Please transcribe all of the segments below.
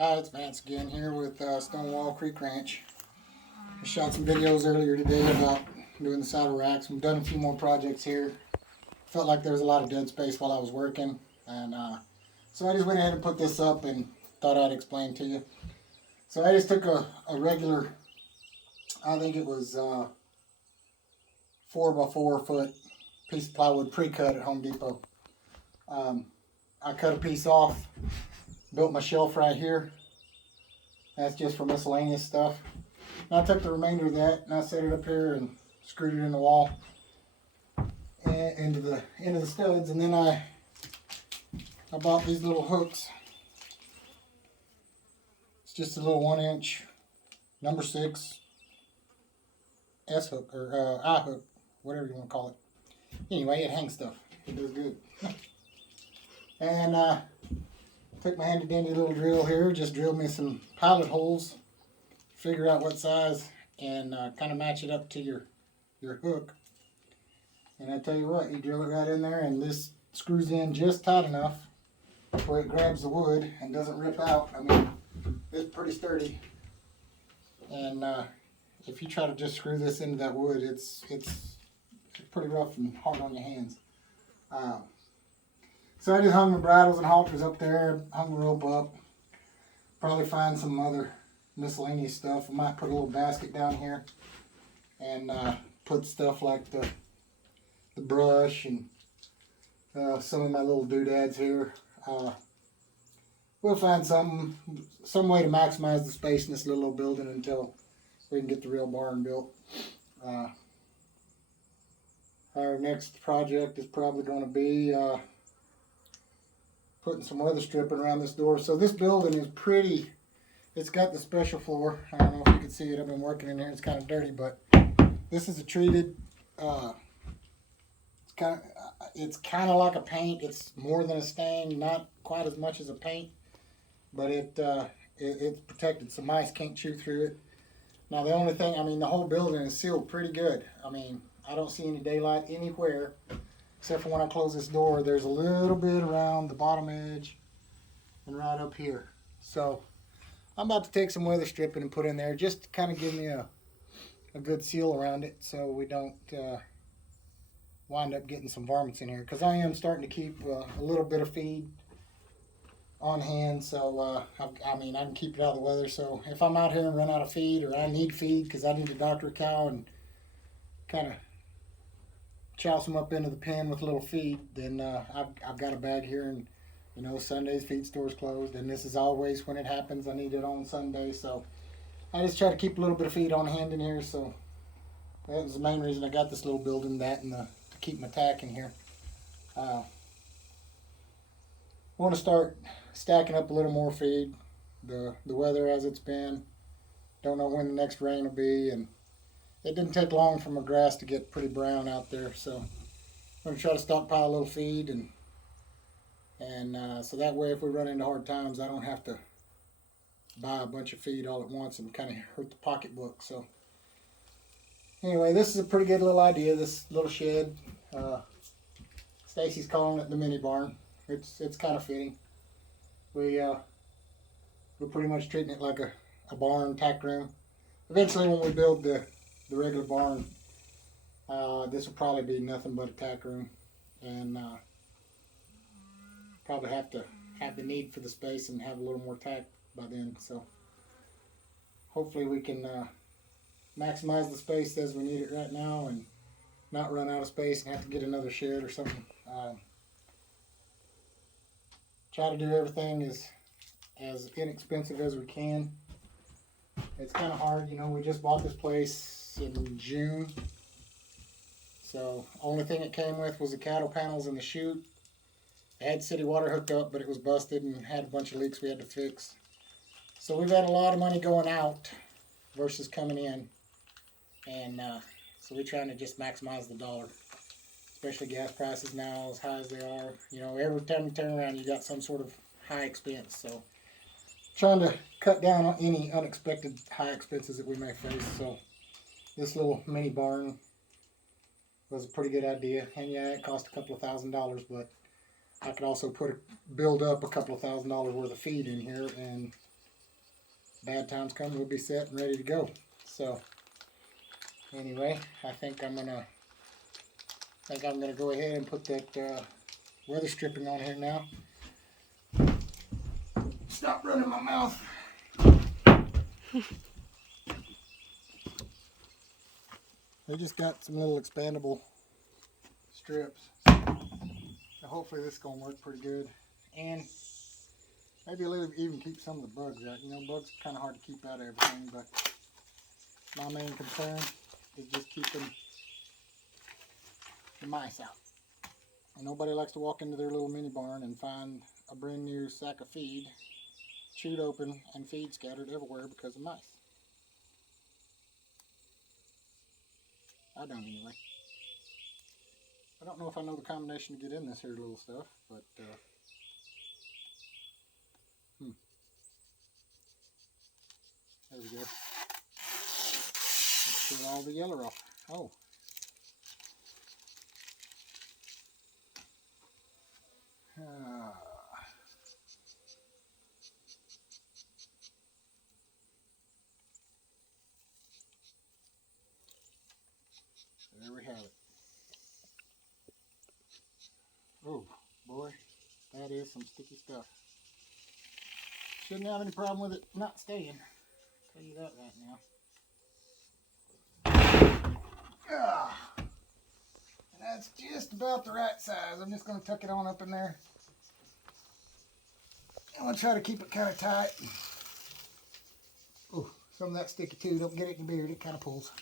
Hi, it's Vance again here with Stonewall Creek Ranch. I shot some videos earlier today about doing the saddle racks. We've done a few more projects here. Felt like there was a lot of dead space while I was working, and so I just went ahead and put this up and thought I'd explain to you. So I just took a regular, I think it was 4x4 foot piece of plywood pre-cut at Home Depot. I cut a piece off, built my shelf right here. That's just for miscellaneous stuff. And I took the remainder of that and I set it up here and screwed it in the wall and into the studs. And then I bought these little hooks. It's just a little 1-inch number 6 S hook or I hook, whatever you want to call it. Anyway, it hangs stuff. It does good. And took my handy dandy little drill here, just drilled me some pilot holes, figure out what size, and kind of match it up to your hook. And I tell you what, you drill it right in there, and this screws in just tight enough where it grabs the wood and doesn't rip out. I mean, it's pretty sturdy. And if you try to just screw this into that wood, it's pretty rough and hard on your hands. So I just hung the bridles and halters up there, hung the rope up. Probably find some other miscellaneous stuff. I might put a little basket down here and put stuff like the brush and some of my little doodads here. We'll find some way to maximize the space in this little old building until we can get the real barn built. Our next project is probably going to be putting some weather stripping around this door. So this building is pretty, it's got the special floor. I don't know if you can see it. I've been working in here. It's kind of dirty, but this is a treated, it's kind of like a paint. It's more than a stain, not quite as much as a paint, but it's protected so mice can't chew through it. Now the only thing, I mean, the whole building is sealed pretty good. I mean, I don't see any daylight anywhere. Except for when I close this door, there's a little bit around the bottom edge and right up here. So I'm about to take some weather stripping and put in there just to kind of give me a good seal around it so we don't wind up getting some varmints in here. Because I am starting to keep a little bit of feed on hand, so I mean, I can keep it out of the weather. So if I'm out here and run out of feed, or I need feed because I need to doctor a cow and kind of chouse them up into the pen with a little feed, then I've got a bag here, and you know, Sunday's feed store's closed, and this is always when it happens. I need it on Sunday, so I just try to keep a little bit of feed on hand in here. So that was the main reason I got this little building, that and to keep my tack in here. I want to start stacking up a little more feed. The weather as it's been, don't know when the next rain will be, and it didn't take long for my grass to get pretty brown out there, so I'm going to try to stockpile a little feed, and so that way if we run into hard times, I don't have to buy a bunch of feed all at once and kind of hurt the pocketbook. So anyway, this is a pretty good little idea, this little shed. Stacy's calling it the mini barn. It's kind of fitting. We're pretty much treating it like a barn tack room. Eventually when we build the regular barn, this will probably be nothing but a tack room, and probably have to have the need for the space and have a little more tack by then. So hopefully we can maximize the space as we need it right now and not run out of space and have to get another shed or something. Try to do everything as inexpensive as we can. It's kind of hard, you know, we just bought this place in June. So only thing it came with was the cattle panels and the chute. It had city water hooked up, but it was busted and had a bunch of leaks we had to fix. So we've had a lot of money going out versus coming in. And so we're trying to just maximize the dollar. Especially gas prices now as high as they are. You know, every time you turn around you got some sort of high expense. So trying to cut down on any unexpected high expenses that we may face. So this little mini barn was a pretty good idea. And yeah, it cost a couple of $1,000s, but I could also build up a couple of $1,000s worth of feed in here and bad times come, we'll be set and ready to go. So anyway, I think I'm gonna go ahead and put that weather stripping on here now. Stop running my mouth. They just got some little expandable strips. So hopefully this is gonna work pretty good. And maybe even keep some of the bugs out. You know, bugs are kind of hard to keep out of everything, but my main concern is just keeping the mice out. And nobody likes to walk into their little mini barn and find a brand new sack of feed chewed open and feed scattered everywhere because of mice. I don't anyway. I don't know if I know the combination to get in this here little stuff, but there we go. Let's get all the yellow off. Oh. There we have it. Oh boy, that is some sticky stuff. Shouldn't have any problem with it not staying. I'll tell you that right now. And that's just about the right size. I'm just going to tuck it on up in there. I'm going to try to keep it kind of tight. Oh, some of that sticky too. Don't get it in your beard. It kind of pulls.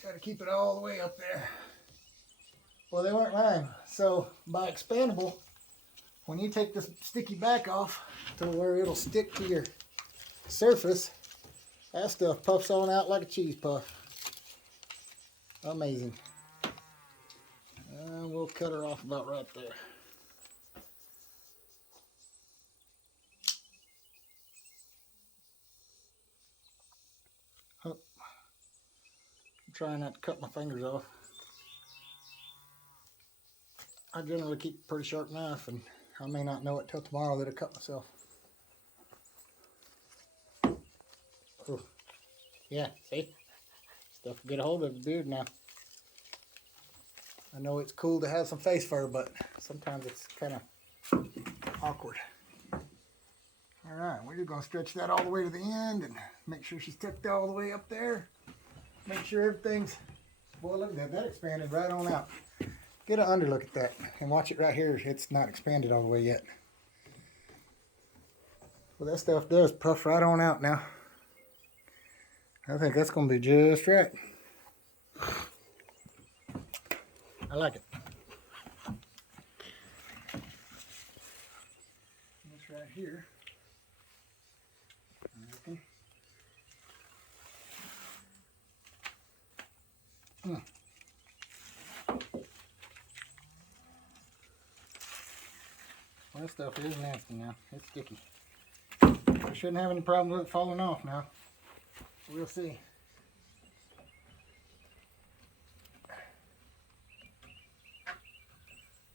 Try to keep it all the way up there. Well, they weren't lying. So by expandable, when you take this sticky back off to where it'll stick to your surface, that stuff puffs on out like a cheese puff. Amazing. We'll cut her off about right there. Oh. I'm trying not to cut my fingers off. I generally keep a pretty sharp knife, and I may not know it till tomorrow that I cut myself. Oh. Yeah, see? Stuff will get a hold of the beard now. I know it's cool to have some face fur, but sometimes it's kind of awkward. Alright, we're just going to stretch that all the way to the end and make sure she's tucked all the way up there. Make sure everything's... Boy, look at that. That expanded right on out. Get an under look at that. And watch it right here. It's not expanded all the way yet. Well, that stuff does puff right on out now. I think that's going to be just right. I like it. This right here. Okay. Well, that stuff is nasty now. It's sticky. I shouldn't have any problem with it falling off now. We'll see.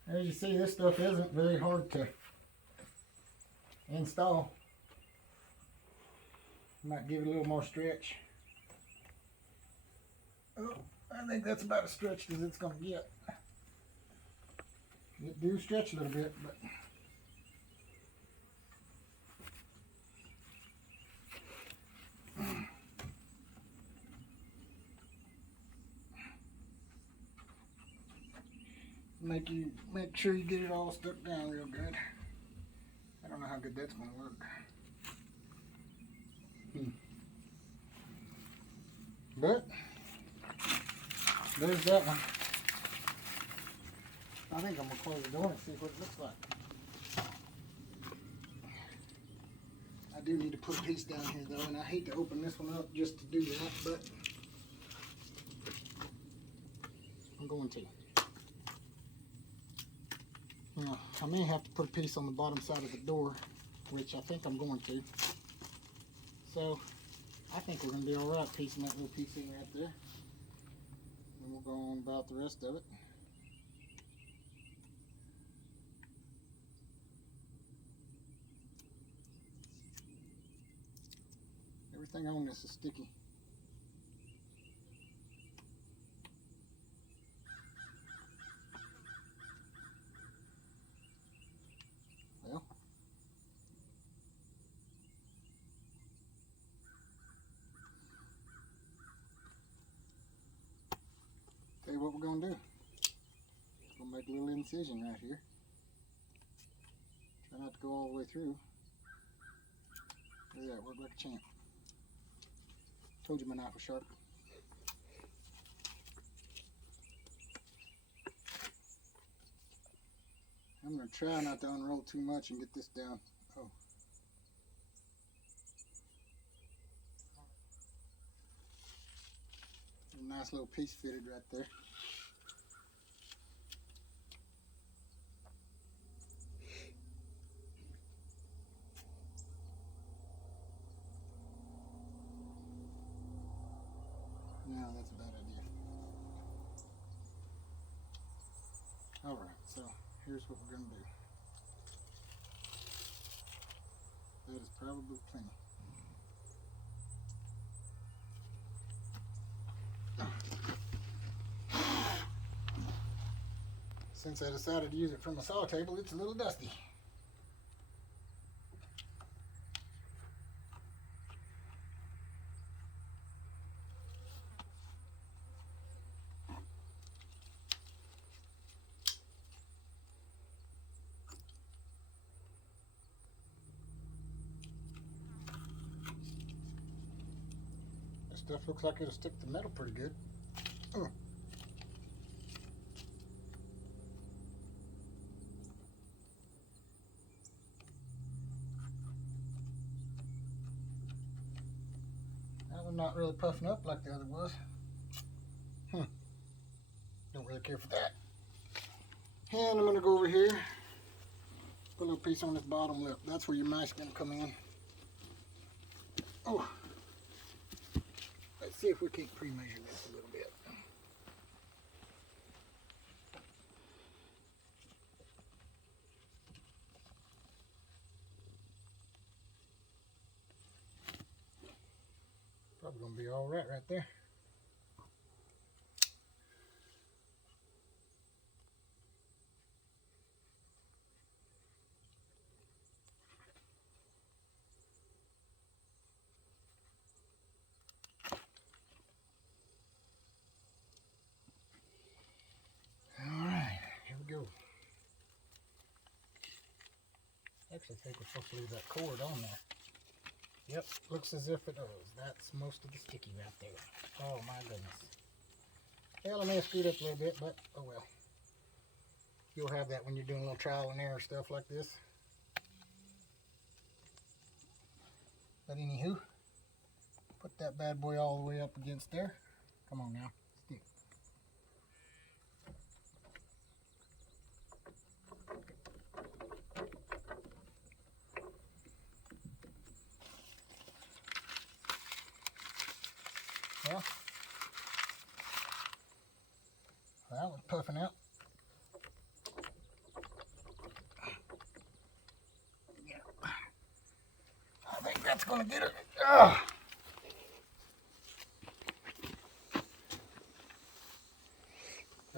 As you see, this stuff isn't very hard to install. Might give it a little more stretch. Oh, I think that's about as stretched as it's going to get. It do stretch a little bit, but make sure you get it all stuck down real good. I don't know how good that's going to work. But there's that one. I think I'm going to close the door and see what it looks like. I do need to put a piece down here though, and I hate to open this one up just to do that, but I'm going to. Now, I may have to put a piece on the bottom side of the door, which I think I'm going to. So I think we're going to be all right piecing that little piece in right there. Then we'll go on about the rest of it. Everything on this is sticky. Well, tell you what we're going to do. We're going to make a little incision right here. Try not to go all the way through. Look at that, worked like a champ. Told you my knife was sharp. I'm going to try not to unroll too much and get this down. Oh. A nice little piece fitted right there. No, that's a bad idea. Alright, so here's what we're going to do. That is probably plenty. Since I decided to use it from a saw table, it's a little dusty. This stuff looks like it'll stick to metal pretty good. That one's not really puffing up like the other was. Don't really care for that. And I'm going to go over here, put a little piece on this bottom lip. That's where your mice going to come in. Oh, let's see if we can't pre-measure this a little bit. Probably going to be all right there. Go. Actually, I think we're supposed to leave that cord on there. Yep, looks as if it does. That's most of the sticky right there. Oh my goodness. Well, I may have screwed up a little bit, but oh well. You'll have that when you're doing a little trial and error stuff like this. But anywho, put that bad boy all the way up against there. Come on now, stick. Well, that was puffing out. Yeah. I think that's going to get it. Ugh.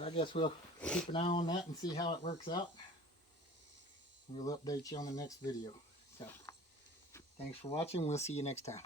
I guess we'll keep an eye on that and see how it works out. We'll update you on the next video. So, thanks for watching. We'll see you next time.